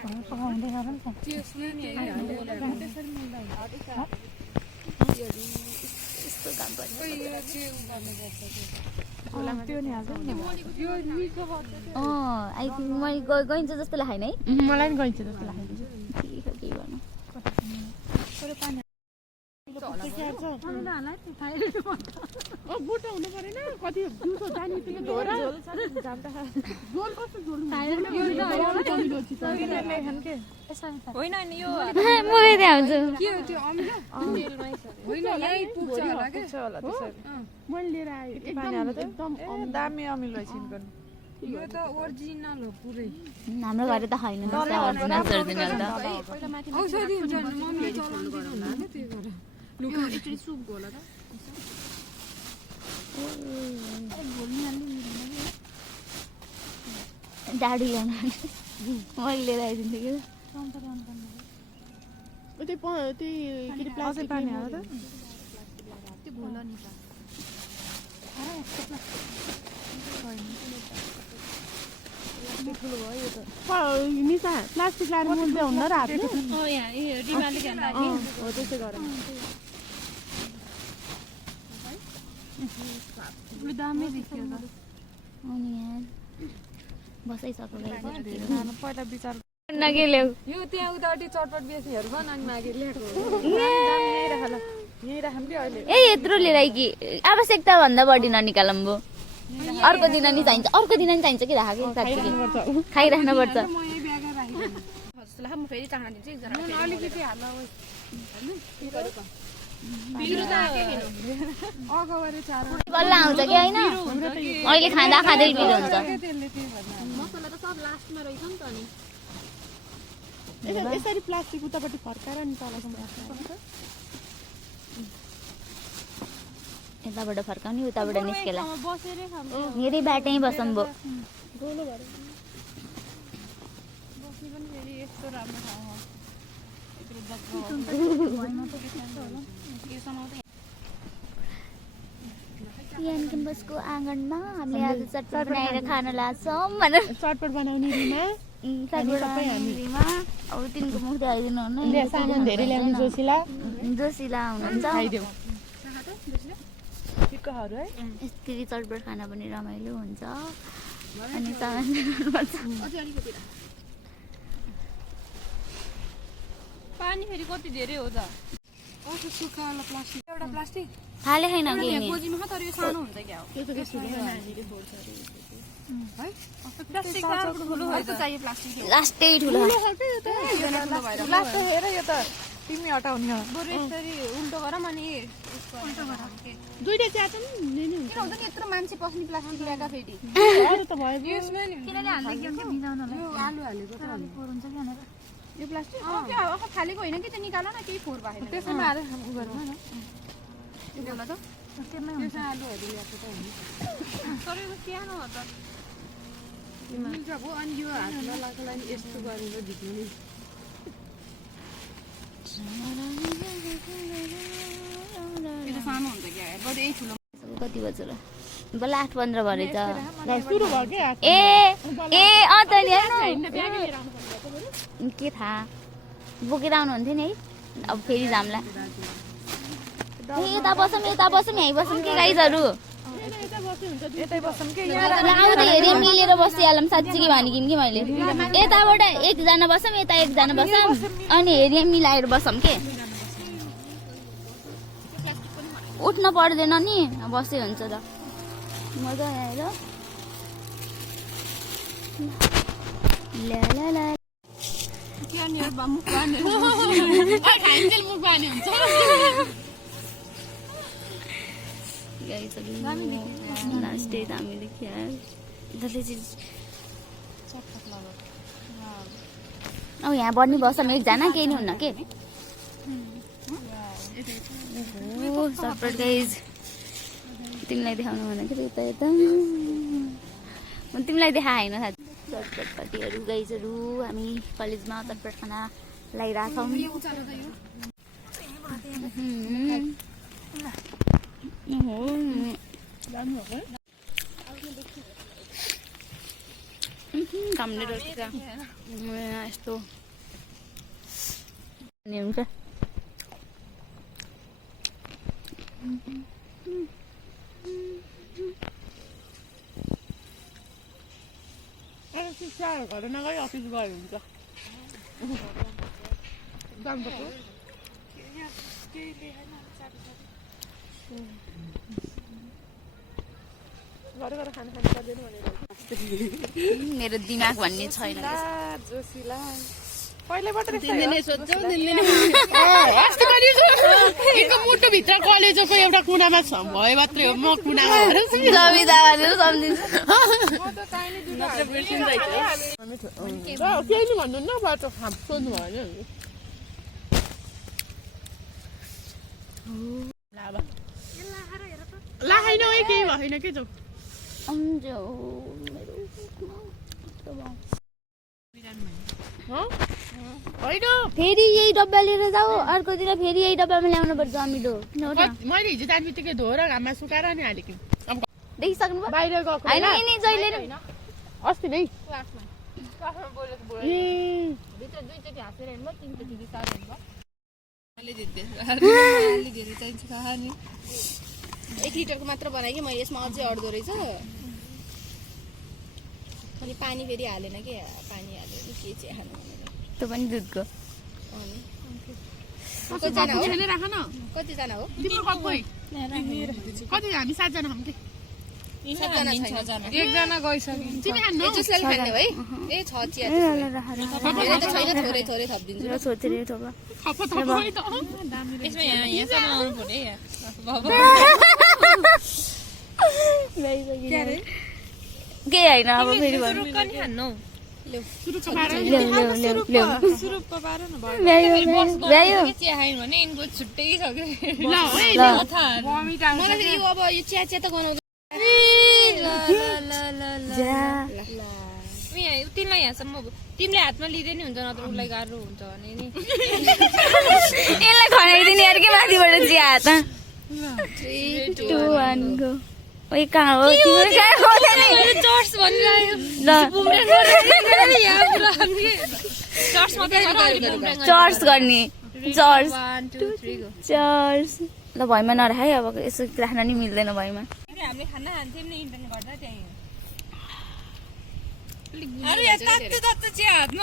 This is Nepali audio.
आई थिङ्क मैले गइन्छ जस्तो लागेन है मलाई पनि गइन्छ जस्तो लाग्यो के गर्नु बुट हुनु परेन कति दिउँसो जाने धोरा होइन नि यो म त्यहाँ हुन्छु के हो त्यो अमिलो होइन यही पुग्छ होला के मैले लिएर आएँ एकदम दामी अमिलो रहेछ यो त ओरिजिनल हो पुरै हाम्रो घरे त छैन ओरिजिनल त औषधि हुन्छ मम्मीले चलाउँदै हुनुहुन्थ्यो त्यही भएर लुका एकचोटि सुप होला त डाडी ल्याउनु मैले लिएर आइदिन्थेँ कि त्यही प्लास्टिक पानी हाल त त्यो घोला नि निसा प्लास्टिक लाएर मुल्दै हुन्न र हातले हो त्यसै गर दामी देखियो त अनि यार बसाइसक्यो पहिला विचार नगे ल्याउ यो त्यहाँ उतापट्टि चटपट बेच्नेहरू पनि अनि मागे ल्याएको यही राखौँ कि अहिले ए यत्रो लिएर आइ कि आवश्यकता भन्दा बढी ननिकालम्बो अर्को दिन नि चाहिन्छ अर्को दिन नि चाहिन्छ कि राखेको खाइराख्नु पर्छ म यही ब्यागमा राखिदिन्छु म फेरि चाहना दिन्छु एकजना अलिकति हाल्न अगावरी चार बल्ल आउँछ कि होइन अहिले खाँदा खाँदै पिरो हुन्छ मसला त सब लास्टमा रहेछ नि त अनि यसरी प्लास्टिक उतापट्टि फर्काएर नि तलसम्म यताबाट फर्काउने उताबाट निस्केला हेरी बाटै बसौँ भो क्याम्पसको आँगनमा हामीले आज चटपट बनाएर खान लाग्छौँ भनेर चटपट बनाउने अब तिनको मुख देखाइदिनु हुनु सामान धेरै ल्याउने जोसिला हुनुहुन्छ है यसरी चटपट खाना पनि रमाइलो हुन्छ अनि सामान पानी फेरि कति धेरै हो त सुक्खावाला प्लास्टिक एउटा प्लास्टिक थाले छैन कि गोजीमा तर यो सानो हुन्छ क्या प्लास्टिक ठुलो हो त चाहियो प्लास्टिक लास्टै ठुलो लास्ट हेर यो त तिमी हटाउने हो बरु यसरी उल्टो गरौँ अनि उल्टो गरौँ दुईटा च्याट नि हुन्छ किन हुन्छ नि यत्रो मान्छे पस्ने प्लास्टिक ल्याएका फेरि अरू त भयो किनले हाल्दै के हुन्छ मिलाउनलाई यो आलु हालेको त हुन्छ कि भनेर यो प्लास्टिक खालीको होइन कि त्यो निकाल न केही फोहोर भएन त्यसैमा हालेर गरौँ न यो बोला त त्यसमा आलुहरू ल्याएको त हुन्छ तर यो सानो हो त मिल्छ भो अनि यो हात नलाएको लागि यस्तो गरेर भिज्नु नि यो त सानो हुन्छ क्या बरु यही ठुलो कति बज्यो र बल्ल 8:15 भरे त सुरु भयो के ए त नि के थाहा बोकेर आउनुहुन्थ्यो नि है अब फेरि जाम्ला यता बसौँ यहीँ बसौँ कि गाइजहरू यतै बसौँ कि आउँदै हेऱ्यो मिलेर बसिहालौँ साँच्ची कि भनेको कि मैले यताबाट एकजना बसौँ यता एकजना बसौँ अनि हेऱ्यो मिलाएर बसौँ के उठ्न पर्दैन नि बसे हुन्छ त मजा आएर लास्ट डे दामी देखियो अब यहाँ बढ्ने बसौँ एकजना केही नि हुन्न के सपोर्ट गाइज तिमीलाई देखाउनु भन्दाखेरि यता यता तिमीलाई देखा होइन चटपट कतिहरू गाइजहरू हामी कलेजमा चटपट खाना लगाइरहेछौँ घामले रोजेको यस्तो हुन्छ। घर नगई अफिस गयो हुन्छ जानुपर्छ। घर घर खाना खानु पर्दैन भनेर मेरो दिमाग भन्ने छैन। जोशीला पहिलेबाट मुटुभित्र कलेजोको एउटा कुनामा भयो मात्रै हो। म कुनामा केही नि भन्नु न बाटो सोध्नु भयो ला होइन है केही भएन के जाउ फेरि यही डब्बा लिएर जाऊ, अर्कोतिर फेरि यही डब्बामा ल्याउनु पर्छ अमिलो। मैले हिजो जाने बित्तिकै धोएर घाममा सुकाएर नि हालेको देखिसक्नु भयो बाहिर गएको होइन नि जहिले अस्ति नै एक लिटरको मात्र बनाएँ कि मैले। यसमा अझै अड्दो रहेछ। अनि पानी फेरि हालेन कि पानी हाल्यो कि के चाहिँ खानु त्यो पनि दुधको। कतिजना हो? राख न कतिजना हो? तिम्रो कप खोइ कति हामी 7 जना हौँ कि 7 जना छैन। एकजना गइसक्यो। तिमी खानु जुसलाई खाने है। ए छ चिया धेरै त छैन, थोरै थोरै थपिदिन्छु। यसमा यहाँसम्म आउनु पर्यो है केही होइन अब फेरि भन्नु कनि खान्नु भ्यायो चिया खायो भने यिनको छुट्टै छ कि मलाई फेरि यो अब यो चिया चिया त गनाउँदैन। तिमीलाई यहाँसम्म तिमीले हातमा लिँदै नि हुन्छ, नत्र उसलाई गाह्रो हुन्छ भने नि यसलाई खनाइदिने यार के माथिबाट चिया हात 3 2 1 गो। ओइ कहाँ हो तिम्रो कहाँ हो नि चर्च भनिरहेको ल चर्च गर्ने चर्च 1 2 3 गो। चर्च ल भइमा नराख है अब यसो राख्न नि मिल्दैन भइमा। हामीले खाना खान्थ्यौँ नि इन्टरनेट गर्दा त्यही अरू यहाँ तातो तातो चिया हातमा